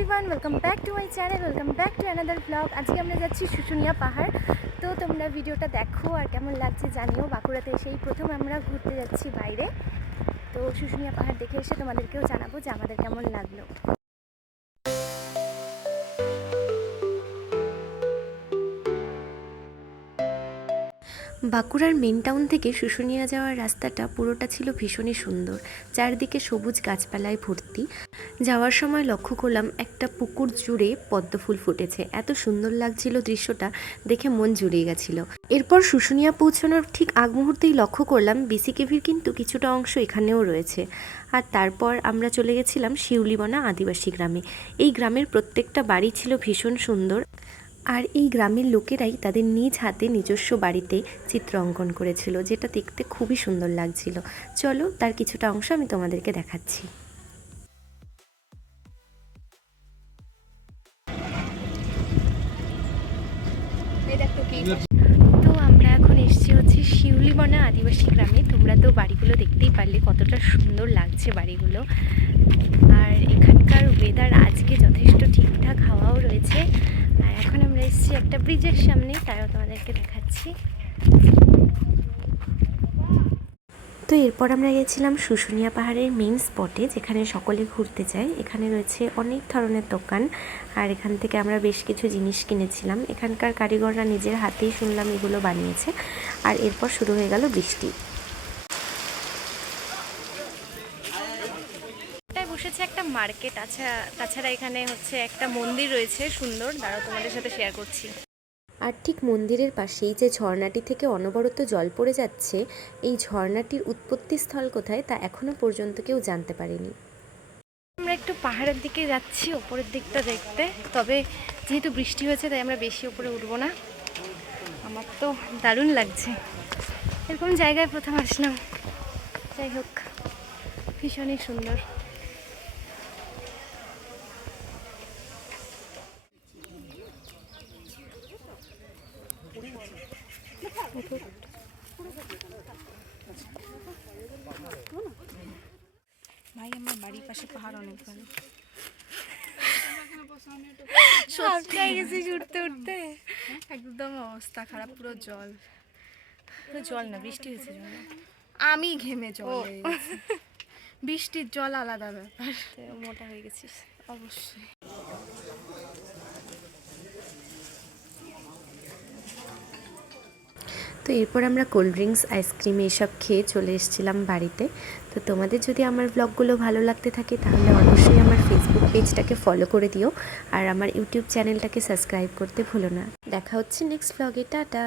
Everyone welcome back to my channel welcome back to another blog আজকে আমরা যাচ্ছি শুশুনিয়া পাহাড়। তো তোমরা ভিডিওটা দেখো আর কেমন লাগছে জানিও। বাঁকুড়াতে সেই প্রথম আমরা ঘুরতে যাচ্ছি বাইরে। তো শুশুনিয়া পাহাড় দেখে এসে তোমাদেরকেও জানাব যে আমাদের কেমন লাগল। বাঁকুড়ার মেন টাউন থেকে শুশুনিয়া যাওয়ার রাস্তাটা পুরোটা ছিল ভীষণই সুন্দর। চারদিকে সবুজ গাছপালায় ভর্তি। যাওয়ার সময় লক্ষ্য করলাম একটা পুকুর জুড়ে পদ্ম ফুল ফুটেছে। এত সুন্দর লাগছিল দৃশ্যটা, দেখে মন জুড়িয়ে গেছিল। এরপর শুশুনিয়া পৌঁছানোর ঠিক আগ মুহূর্তেই লক্ষ্য করলাম বিসিকেভির কিন্তু কিছুটা অংশ এখানেও রয়েছে। আর তারপর আমরা চলে গেছিলাম শিউলিবনা আদিবাসী গ্রামে। এই গ্রামের প্রত্যেকটা বাড়ি ছিল ভীষণ সুন্দর। আর এই গ্রামের লোকেরাই তাদের নিজ হাতে নিজস্ব বাড়িতে চিত্র অঙ্কন করেছিল, যেটা দেখতে খুবই সুন্দর লাগছিল। চলো, তার কিছুটা অংশ আমি তোমাদেরকে দেখাচ্ছি। তো আমরা এখন এসেছি হচ্ছে শিউলিবনা আদিবাসী গ্রামে। তোমরা তো বাড়িগুলো দেখতেই পারলে কতটা সুন্দর লাগছে বাড়িগুলো। আর এখানকার ওয়েদার আজকে যথেষ্ট ঠিকঠাক হাওয়াও রয়েছে। এসেছি একটা ব্রিজের সামনে, তাও তোমাদেরকে দেখাচ্ছি। তো এরপর আমরা গেছিলাম শুশুনিয়া পাহাড়ের মেইন স্পটে যেখানে সকলে ঘুরতে যায়। এখানে রয়েছে অনেক ধরনের দোকান, আর এখান থেকে আমরা বেশ কিছু জিনিস কিনেছিলাম। এখানকার কারিগররা নিজের হাতেই শুনলাম এগুলো বানিয়েছে, আর এরপর শুরু হয়ে গেল বৃষ্টি। বসেছে একটা মার্কেট আছে তাছাড়া এখানে হচ্ছে একটা মন্দির রয়েছে সুন্দর। দাঁড়াও তোমাদের সাথে শেয়ার করছি। আর ঠিক মন্দিরের পাশেই যে ঝর্ণাটি থেকে অনবরত জল পড়ে যাচ্ছে এই ঝর্ণাটির উৎপত্তি স্থল কোথায় তা এখনও পর্যন্ত কেউ জানতে পারেনি। আমরা একটু পাহাড়ের দিকে যাচ্ছি ওপরের দিকটা দেখতে। তবে যেহেতু বৃষ্টি হয়েছে তাই আমরা বেশি উপরে উঠবো না। আমার তো দারুণ লাগছে। এরকম জায়গায় প্রথম আসলাম। যাই হোক ভীষণই সুন্দর। ভাই আমার বাড়ির পাশে পাহাড় অনেক ভালো। সবটাই গেছি উঠতে উঠতে একদম অবস্থা খারাপ পুরো জল। পুরো জল না বৃষ্টি হয়েছে জল। আমি ঘেমে জল বৃষ্টির জল আলাদা ব্যাপার। মোটা হয়ে গেছিস অবশ্যই। তো এরপর আমরা কোল্ড ড্রিঙ্কস আইসক্রিম এইসব খেয়ে চলে এসেছিলাম বাড়িতে। তো তোমাদের যদি আমার ব্লগগুলো ভালো লাগতে থাকে, তাহলে অবশ্যই আমার ফেসবুক পেজটাকে ফলো করে দিও। আর আমার ইউটিউব চ্যানেলটাকে সাবস্ক্রাইব করতে ভুলো না। দেখা হচ্ছে নেক্সট ব্লগে টাটা!